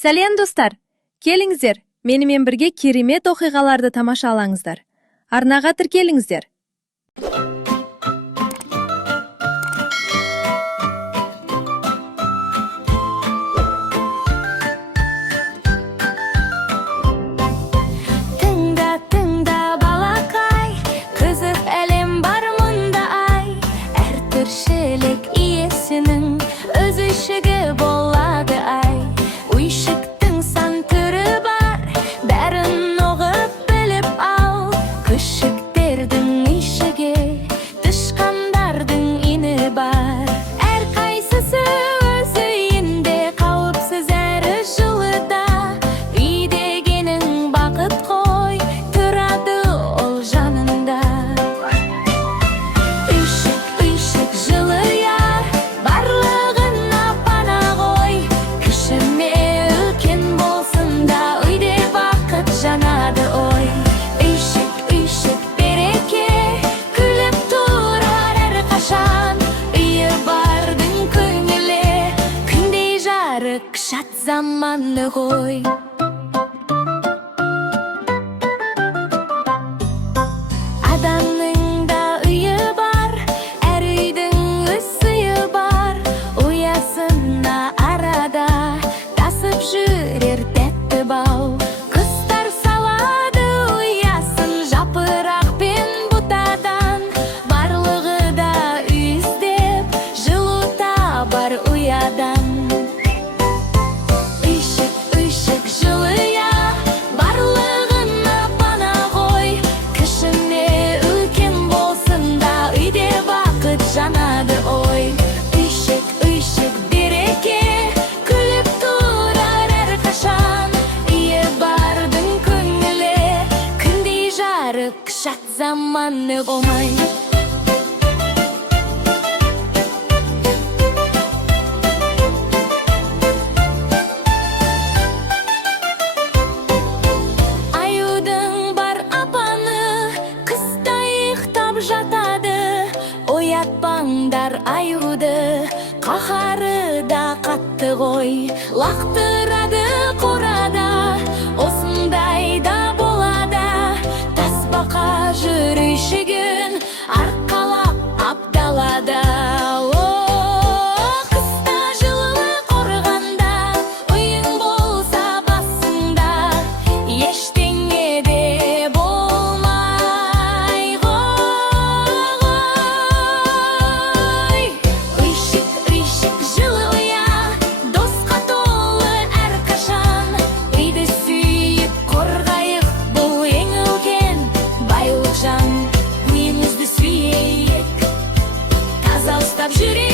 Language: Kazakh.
Сәлем достар, келіңіздер, менімен бірге керемет оқиғаларды тамашалаңыздар. Арнаға тіркеліңіздер. Тыңда балақай, қызық әлем бар мұнда ай. Әр тіршілік иесінің өз үйшігі болады ай. Үйшіктің сан түрі бар, бәрін оғып біліп ал. Күшіктердің үйшіге, тышқандардың ині бар. Әр қайсысы өз үйінде қауіпсіз әрі жылыда. Үй дегенің бақыт қой, тұрады ол жанында. Үйшік жылы яр, барлығына пана ғой. Кішіме үлкен болсын да, үйде бақыт жанады ой. Үйшік береке, күліп тұрар әрқашан. Үйі бардың көңілі, күндей жарық шат заманы ғой. Адамның да үйі бар, әр үйдің өз сыйы бар. Ұясына арада тасып жүрер тәтті бау. Құстар салады ұясын жапырақ пен бұтадан. Барлығы да үй іздеп, жылу табар ұядан. Үйшік жылы я, барлығына пана ғой. Кішіне үлкен болсын да, үйде бақыт жанады ой. Үйшік береке, күліп тұрар әрқашан. Үйі бардың көңілі, күндей жарық шат заманы болмай. Аюдың бар апаны, қыста ұйықтап жатады. Оятпаңдар аюды, қаһары да қатты ғой. Лақтырады қорада, осындайда болады. Тасбақа жүр үйшігін, арқалап абдалада. Қыста жылы қорғанда, үйің болса басында. Ештеңе де болмай ғой. Үйшік жылы ұя, досқа толы әрқашан. Үйді сүйіп қорғайық, бұл ең үлкен байлық жан. Үйімізді сүйейік, таза ұстап жүрейік.